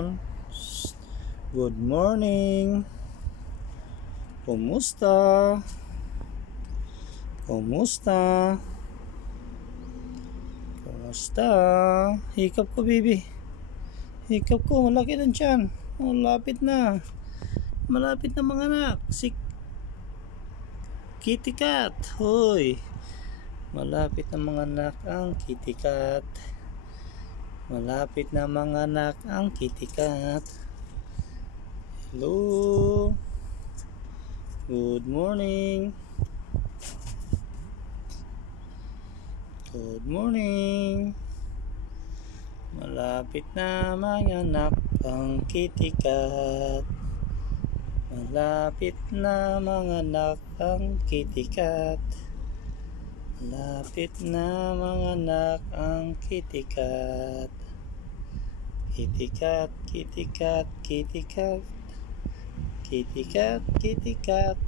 afternoon. Good morning. Kumusta? Kumusta? Kumusta? Hikap ko, baby. Hikap ko, malaki ng tiyan. Malapit na. Malapit na mga anak. Si Kitty Cat. Hoy. Malapit na mga anak ang Kitty Cat. Malapit na mga anak ang Kitty Cat. Hello. Good morning. Good morning. Malapit na mga anak ang Kitty Cat. Malapit na mga anak ang Kitty Cat. Malapit na mga anak ang Kitty Cat. Kitty Cat, Kitty Cat, Kitty Cat. Kitty Cat, Kitty Cat.